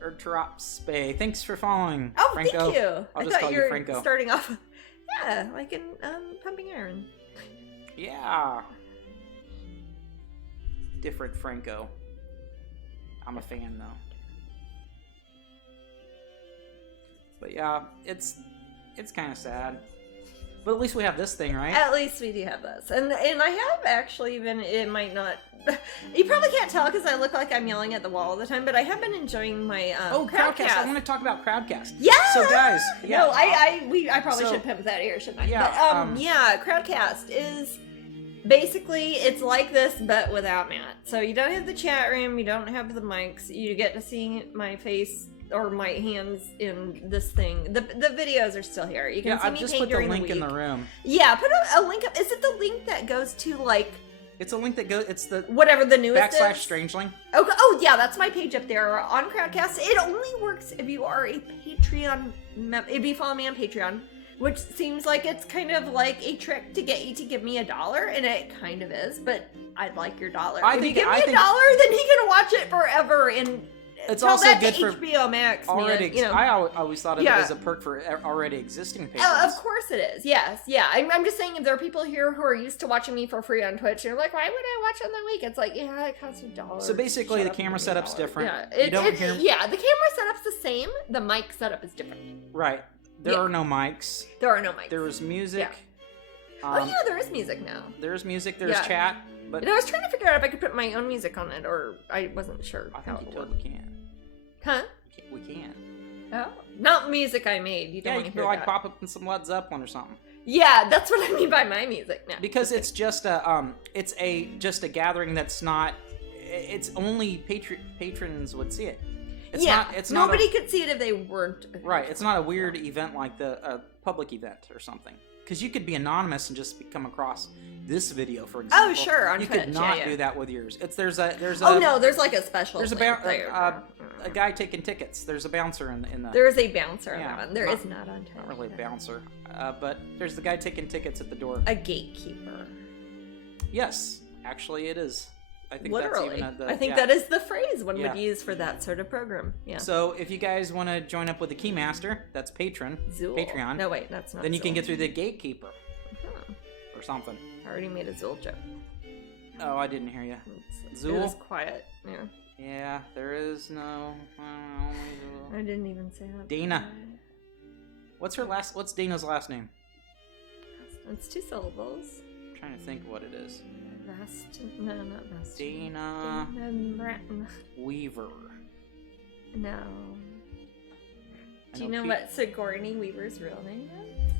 Itzarapspe. Thanks for following. Oh, Franco. Thank you. I'll just call you Franco. Starting off. Yeah, like in Pumping Iron. Yeah. Different Franco. I'm a fan though. But yeah, it's kind of sad. But at least we have this thing, right? At least we do have this. And I have actually been, it might not, you probably can't tell because I look like I'm yelling at the wall all the time, but I have been enjoying my Crowdcast. I want to talk about Crowdcast. Yeah! So guys, yeah. No, I probably should pimp that here, shouldn't I? Yeah. But, Crowdcast is basically, it's like this, but without Matt. So you don't have the chat room, you don't have the mics, you get to see my face or my hands in this thing. The videos are still here. You can see me paint during the week. I've just put the link in the room. Yeah, put a link up. Is it the link that goes to like? It's a link that goes. It's the whatever the newest / Strangeling. Okay. Oh yeah, that's my page up there on Crowdcast. It only works if you are a Patreon. If you follow me on Patreon, which seems like it's kind of like a trick to get you to give me $1, and it kind of is. But I'd like your $1. If you give me $1, then he can watch it forever and. It's also good for HBO Max. Already, I always thought of it as a perk for already existing patrons. Of course it is. Yes, yeah. I'm just saying, if there are people here who are used to watching me for free on Twitch, and you're like, why would I watch on the week? It's like, yeah, it costs $1. So basically, the camera setup's different. Yeah, the camera setup's the same. The mic setup is different. Right. There are no mics. There are no mics. There was music. Yeah. There is music now. There's music. There's chat. But I was trying to figure out if I could put my own music on it, or I wasn't sure. I think you totally can. Huh? We can. Oh, not music I made. You don't want to hear that. Pop up in some Led Zeppelin or something. Yeah, that's what I mean by my music now. Because it's just a gathering that's not. It's only patrons would see it. Nobody could see it if they weren't. Right. It's not a weird event like the public event or something. Because you could be anonymous and just come across this video, for example. Oh, sure, on Twitch. You could not do that with yours. There's like a special. There's a guy taking tickets. There's a bouncer in the. There is a bouncer on that one. There is not on Twitch. Not really a bouncer, but there's the guy taking tickets at the door. A gatekeeper. Yes, actually, it is. I think literally. That's even I think that is the phrase one would use for that sort of program. Yeah. So if you guys want to join up with the Keymaster, that's Patreon. No, wait, that's not. Then you can get through the gatekeeper. Or something. I already made a Zool joke. Oh, I didn't hear you. Zool? It was quiet. Yeah. Yeah, there is no. I didn't even say that. Dana. What's Dana's last name? It's 2 syllables. I'm trying to think what it is. No, not Vast. Dana Bratton. Weaver. No. Do you know what Sigourney Weaver's real name is?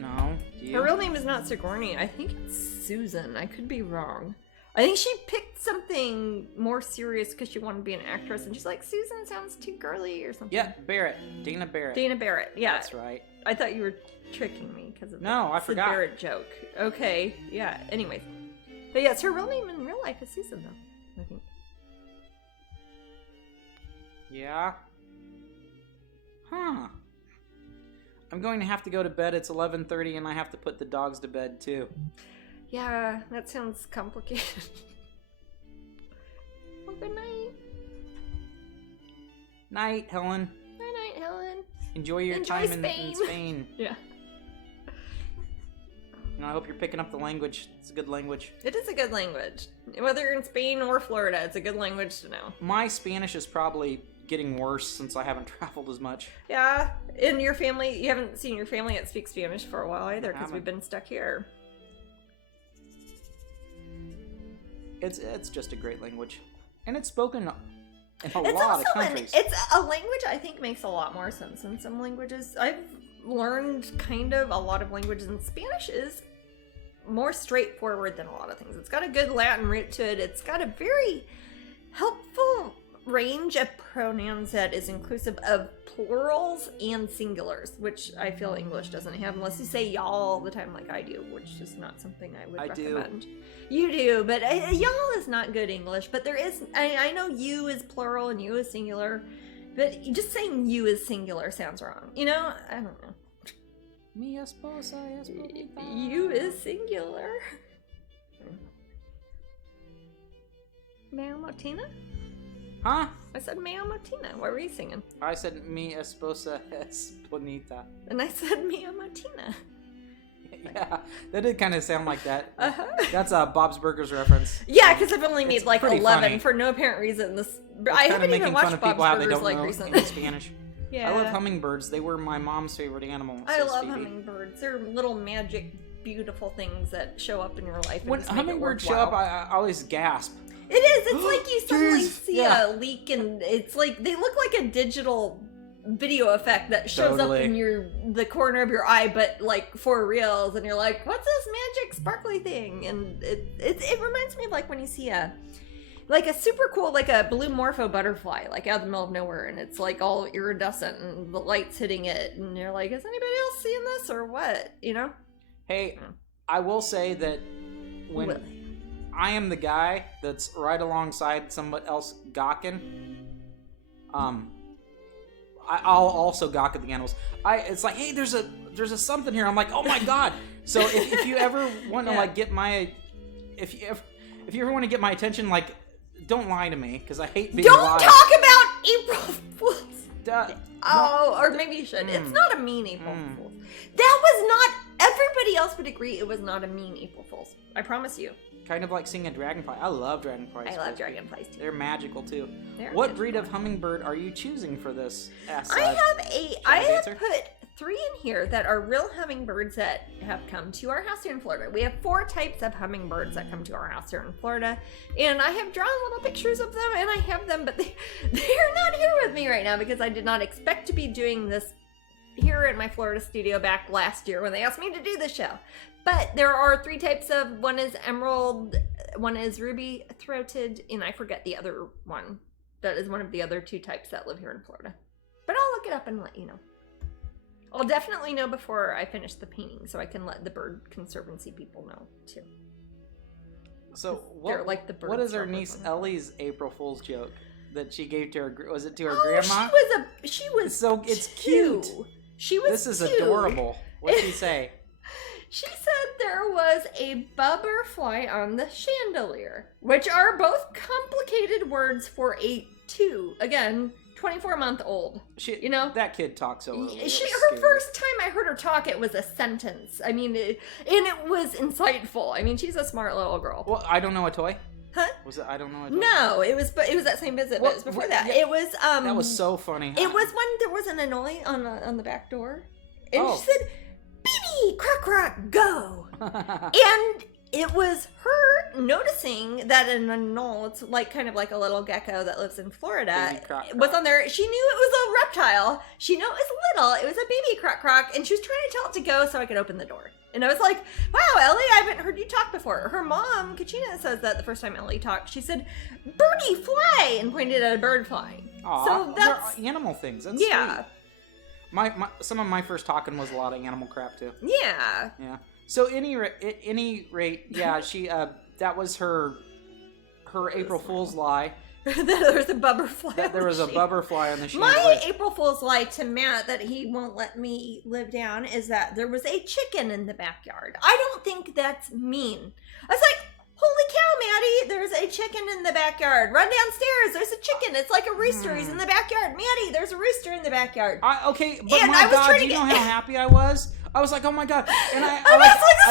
No. Her real name is not Sigourney. I think it's Susan. I could be wrong. I think she picked something more serious because she wanted to be an actress, and she's like, Susan sounds too girly or something. Yeah, Barrett. Dana Barrett. Dana Barrett, yeah. That's right. I thought you were tricking me because of I forgot. Barrett joke. Okay, yeah, anyways. But yeah, it's her real name in real life is Susan, though, I think. Yeah? Huh. I'm going to have to go to bed. It's 11:30, and I have to put the dogs to bed, too. Yeah, that sounds complicated. Well, good night. Night, Helen. Night, Helen. Enjoy your time in Spain. Yeah. And I hope you're picking up the language. It's a good language. It is a good language. Whether you're in Spain or Florida, it's a good language to know. My Spanish is probably getting worse since I haven't traveled as much. Yeah. In your family, you haven't seen your family that speaks Spanish for a while either because we've been stuck here. It's just a great language. And it's spoken in a lot of countries. It's a language I think makes a lot more sense than some languages. I've learned kind of a lot of languages, and Spanish is more straightforward than a lot of things. It's got a good Latin root to it. It's got a very helpful range of pronouns that is inclusive of plurals and singulars, which I feel English doesn't have unless you say y'all all the time like I do, which is not something I would recommend. Do. You do, but y'all is not good English, but there is, I know you is plural and you is singular, but just saying you is singular sounds wrong. You know? I don't know. Mi esposa es bonita. You is singular. Ma'am Martina? Huh? I said Ma'am Martina. What were you singing? I said mi esposa es bonita. And I said Ma'am Martina. Yeah, that did kind of sound like that. Uh-huh. That's a Bob's Burgers reference. Yeah, because I've only made like 11 funny. For no apparent reason. I haven't even watched Bob's Burgers like recently. Spanish. Yeah. I love hummingbirds. They were my mom's favorite animal. I love hummingbirds. They're little magic, beautiful things that show up in your life. When hummingbirds show up, I always gasp. It is. It's like you suddenly see a leak, and it's like they look like a digital video effect that shows up in the corner of your eye, but like for reals, and you're like, "What's this magic sparkly thing?" And it reminds me of like when you see a super cool, like a blue morpho butterfly, like out of the middle of nowhere, and it's like all iridescent, and the light's hitting it, and you're like, "Is anybody else seeing this or what?" You know? Hey, I will say that when I am the guy that's right alongside somebody else gawking, I'll also gawk at the animals. It's like, hey, there's a something here. I'm like, oh my god. So if you ever want to like get my, if you ever want to get my attention, like, don't lie to me because I hate being lied. Don't talk about April Fools. Or maybe you should. It's not a mean April Fools. That was not. Everybody else would agree it was not a mean April Fools. I promise you. Kind of like seeing a dragonfly. I love dragonflies. I love dragonflies too. They're magical too. What breed of hummingbird are you choosing for this? I have put 3 in here that are real hummingbirds that have come to our house here in Florida. We have 4 types of hummingbirds that come to our house here in Florida, and I have drawn little pictures of them, and I have them, but they're not here with me right now because I did not expect to be doing this here in my Florida studio back last year when they asked me to do the show. But there are 3 types of, one is emerald, one is ruby-throated, and I forget the other one. That is one of the other 2 types that live here in Florida. But I'll look it up and let you know. I'll definitely know before I finish the painting, so I can let the bird conservancy people know, too. So, what is our niece Ellie's April Fool's joke that she gave to her, was it to her grandma? She was so it's cute. She was This is cute. adorable. What did she say? She said there was a butterfly on the chandelier, which are both complicated words for a 2. Again, 24-month-old. You know? That kid talks so early. Her first time I heard her talk, it was a sentence. I mean, and it was insightful. I mean, she's a smart little girl. Well, I don't know a toy. Huh? Was it I don't know a toy? No, it was that same visit, but it was before that. It was that was so funny. It was when there was an anole on the back door. And she said, "Baby, crock crock, go." And it was her noticing that an anole, it's like kind of like a little gecko that lives in Florida, was on there. She knew it was a reptile. She knew it was little. It was a baby crock crock, and she was trying to tell it to go so I could open the door. And I was like, wow, Ellie, I haven't heard you talk before. Her mom, Kachina, says that the first time Ellie talked, she said, birdie fly, and pointed at a bird flying. Aww, so that's animal things. That's yeah. Sweet. Some of my first talking was a lot of animal crap too. Yeah. Yeah. So any rate, yeah, she that was her April Fool's lie. That there was a bubberfly. That there was a bubberfly on the sheet. My April Fool's lie to Matt that he won't let me live down is that there was a chicken in the backyard. I don't think that's mean. I was like, holy cow, Maddie, there's a chicken in the backyard. Run downstairs. There's a chicken. It's like a rooster. He's in the backyard. Maddie, there's a rooster in the backyard. Okay, but and my God, do you know how happy I was? I was like, oh my God. And I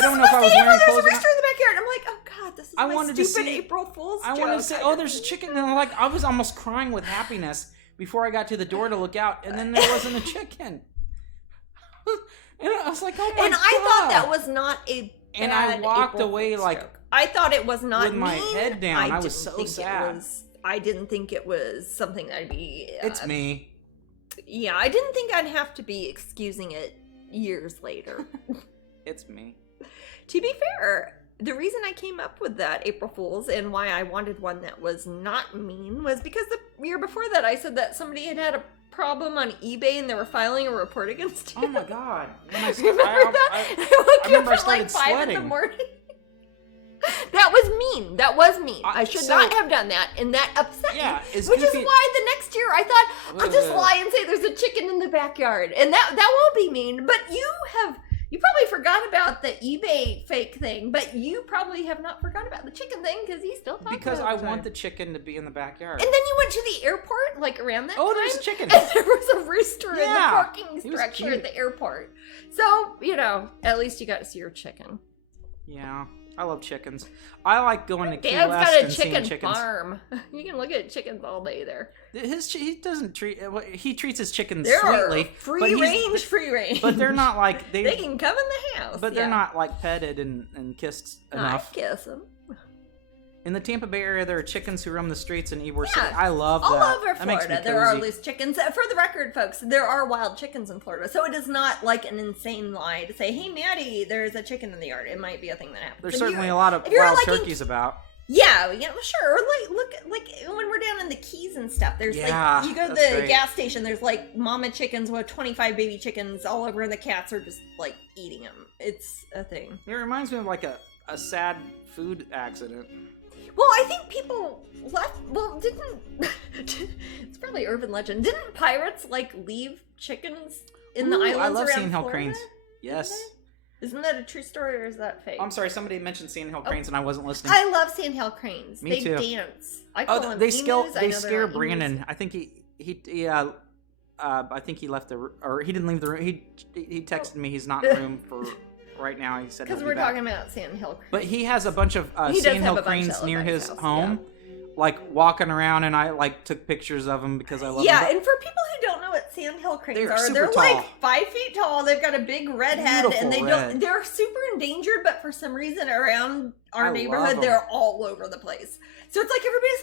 don't know if I was wearing clothes. There's a rooster in the backyard. I'm like, oh God, this is my stupid April Fool's joke. I wanted to say, oh, there's a chicken. And I was almost crying with happiness before I got to the door to look out. And then there wasn't a chicken. And I was like, oh my God. And I thought that was not a bad And I walked April away Fool's like... joke. I thought it was not with my head down. I was so sad. I didn't think it was something that I'd be... it's me. Yeah, I didn't think I'd have to be excusing it years later. It's me. To be fair, the reason I came up with that April Fool's and why I wanted one that was not mean was because the year before that I said that somebody had a problem on eBay and they were filing a report against you. Oh my God. Remember that? I remember I like started 5 sweating. in the morning. That was mean. That was mean. I should not have done that, and that upset me. Which is why the next year I thought, I'll just lie and say there's a chicken in the backyard, and that won't be mean. But you probably forgot about the eBay fake thing, but you probably have not forgot about the chicken thing because you still talk about it. Because I want the chicken to be in the backyard. And then you went to the airport, like around that time. Oh, there's a chicken. And there was a rooster in the parking structure at the airport. So, at least you got to see your chicken. Yeah. I love chickens. I like going to Key Dad's West got a and seeing chickens. chicken farm. You can look at chickens all day there. He doesn't treat. He treats his chickens They're sweetly. Free range. But they're not like they can come in the house. But they're not like petted and kissed enough. I kiss them. In the Tampa Bay area, there are chickens who roam the streets in Ybor City. I love that. All over that Florida, there are loose chickens. For the record, folks, there are wild chickens in Florida, so it is not like an insane lie to say, "Hey, Maddie, there's a chicken in the yard." It might be a thing that happens. There's certainly a lot of wild turkeys about. Yeah, sure. Look, when we're down in the Keys and stuff, there's you go to the gas station. There's mama chickens with 25 baby chickens all over, and the cats are just eating them. It's a thing. It reminds me of a sad food accident. Well, I think people left. Well, it's probably urban legend. Didn't pirates leave chickens in the islands? I love around Sand Hill Florida? cranes. Yes. Isn't that a true story or is that fake? I'm sorry, somebody mentioned Sand Hill cranes and I wasn't listening. I love Sand Hill cranes. Me too. They dance. I call them they emus. scare Brandon. I think he I think he left or he didn't leave the room. He texted me he's not in the room for right now. He said because we're talking about Sand Hill cranes. But he has a bunch of Sand Hill cranes near his home. Walking around, and I took pictures of them because I love them. Yeah, and for people who don't know what Sand Hill cranes they're tall. 5 feet tall. They've got a big red head, and they're super endangered. But for some reason, around our neighborhood, they're all over the place. So it's everybody's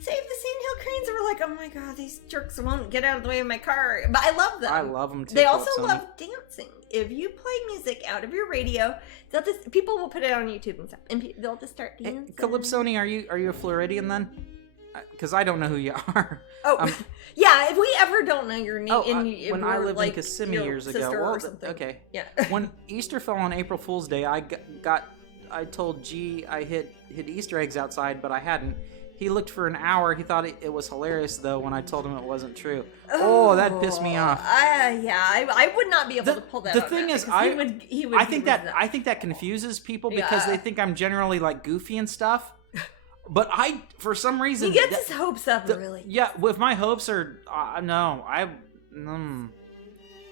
save the Sand Hill cranes, and we're oh my God, these jerks won't get out of the way of my car. But I love them. I love them too. They also love dancing. If you play music out of your radio, people will put it on YouTube and stuff, and they'll just start dancing. Hey, Calypsoni, are you a Floridian then? Because I don't know who you are. Oh, yeah. If we ever don't know your name, when I lived in Kissimmee years ago, okay, yeah. When Easter fell on April Fool's Day, I told G I hid Easter eggs outside, but I hadn't. He looked for an hour. He thought it was hilarious though when I told him it wasn't true. Oh, that pissed me off. I would not be able to pull that. The thing is, I think that confuses people because they think I'm generally goofy and stuff. But for some reason, he gets his hopes up really. Yeah, if my hopes are no,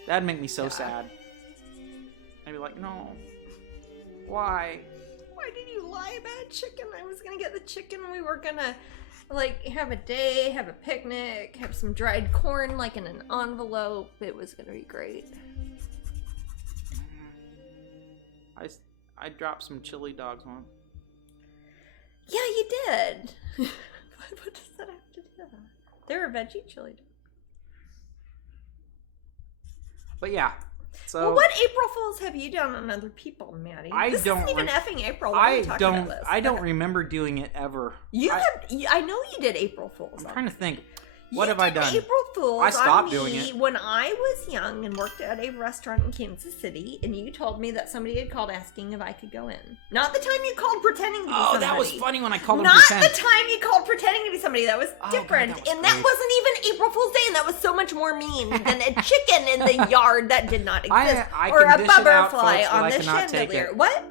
that'd make me so sad. I'd be no, why? Why did you lie about chicken? I was gonna get the chicken. We were gonna have a day, have a picnic, have some dried corn in an envelope. It was gonna be great. I dropped some chili dogs on. Yeah, you did. What does that have to do with that? They're a veggie chili dog. But yeah, So well, what April Fools have you done on other people, Maddie? This isn't even effing April. Why are you talking about this? I don't remember doing it ever. I know you did April Fools. I'm trying to think. What have I done? April Fools I stopped on doing me it when I was young and worked at a restaurant in Kansas City, and you told me that somebody had called asking if I could go in. Not the time you called pretending to be somebody. Oh, that was funny when I called them Not pretend. the time you called pretending to be somebody. That was different. God, that was and that wasn't even April Fool's Day, and that was so much more mean than a chicken in the yard that did not exist. I or can a dish it out, butterfly folks, on but I the cannot take chandelier. it. What?